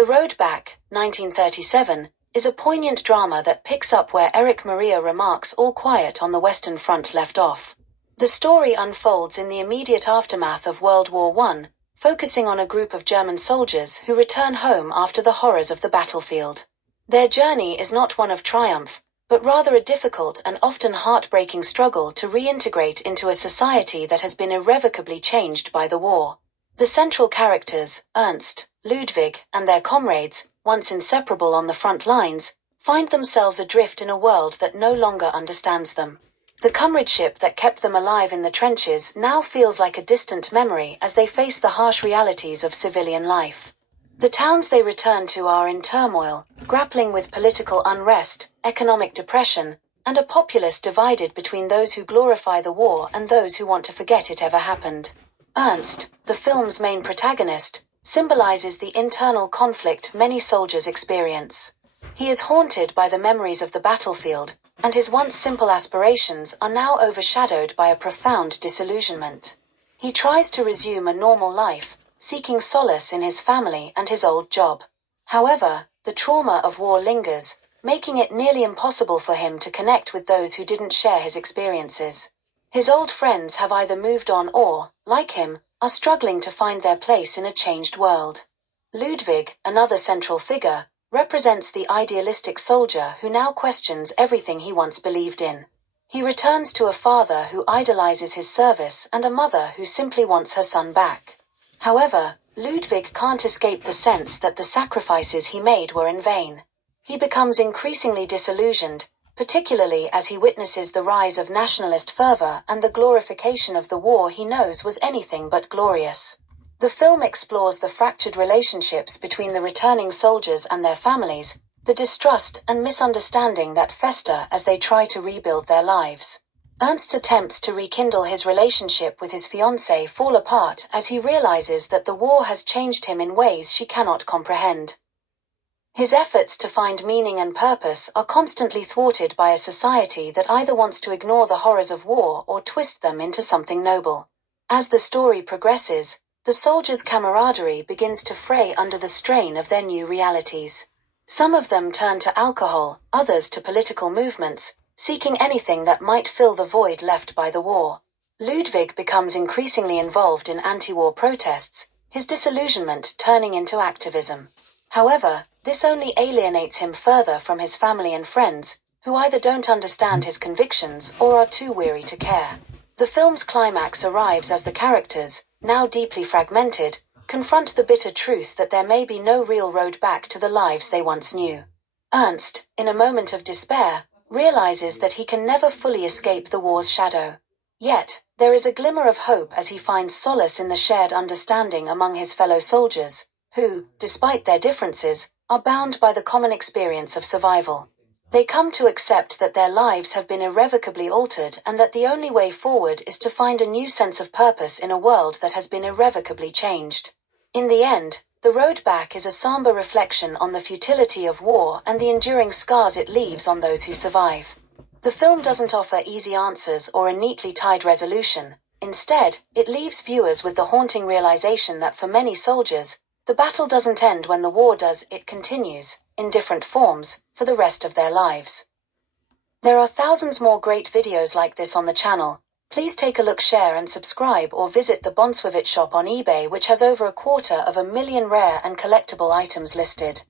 The Road Back, 1937, is a poignant drama that picks up where Erich Maria Remarque's All Quiet on the Western Front left off. The story unfolds in the immediate aftermath of World War I, focusing on a group of German soldiers who return home after the horrors of the battlefield. Their journey is not one of triumph, but rather a difficult and often heartbreaking struggle to reintegrate into a society that has been irrevocably changed by the war. The central characters, Ernst, Ludwig, and their comrades, once inseparable on the front lines, find themselves adrift in a world that no longer understands them. The comradeship that kept them alive in the trenches now feels like a distant memory as they face the harsh realities of civilian life. The towns they return to are in turmoil, grappling with political unrest, economic depression, and a populace divided between those who glorify the war and those who want to forget it ever happened. Ernst, the film's main protagonist, symbolizes the internal conflict many soldiers experience. He is haunted by the memories of the battlefield, and his once simple aspirations are now overshadowed by a profound disillusionment. He tries to resume a normal life, seeking solace in his family and his old job. However, the trauma of war lingers, making it nearly impossible for him to connect with those who didn't share his experiences. His old friends have either moved on or, like him, are struggling to find their place in a changed world. Ludwig, another central figure, represents the idealistic soldier who now questions everything he once believed in. He returns to a father who idolizes his service and a mother who simply wants her son back. However, Ludwig can't escape the sense that the sacrifices he made were in vain. He becomes increasingly disillusioned, particularly as he witnesses the rise of nationalist fervor and the glorification of the war he knows was anything but glorious. The film explores the fractured relationships between the returning soldiers and their families, the distrust and misunderstanding that fester as they try to rebuild their lives. Ernst's attempts to rekindle his relationship with his fiancée fall apart as he realizes that the war has changed him in ways she cannot comprehend. His efforts to find meaning and purpose are constantly thwarted by a society that either wants to ignore the horrors of war or twist them into something noble. As the story progresses, the soldiers' camaraderie begins to fray under the strain of their new realities. Some of them turn to alcohol, others to political movements, seeking anything that might fill the void left by the war. Ludwig becomes increasingly involved in anti-war protests, his disillusionment turning into activism. However, this only alienates him further from his family and friends, who either don't understand his convictions or are too weary to care. The film's climax arrives as the characters, now deeply fragmented, confront the bitter truth that there may be no real road back to the lives they once knew. Ernst, in a moment of despair, realizes that he can never fully escape the war's shadow. Yet, there is a glimmer of hope as he finds solace in the shared understanding among his fellow soldiers, who, despite their differences, are bound by the common experience of survival. They come to accept that their lives have been irrevocably altered and that the only way forward is to find a new sense of purpose in a world that has been irrevocably changed. In the end, The Road Back is a somber reflection on the futility of war and the enduring scars it leaves on those who survive. The film doesn't offer easy answers or a neatly tied resolution. Instead, it leaves viewers with the haunting realization that for many soldiers, the battle doesn't end when the war does, it continues, in different forms, for the rest of their lives. There are thousands more great videos like this on the channel. Please take a look, share and subscribe, or visit the Bonswivit shop on eBay, which has over 250,000 rare and collectible items listed.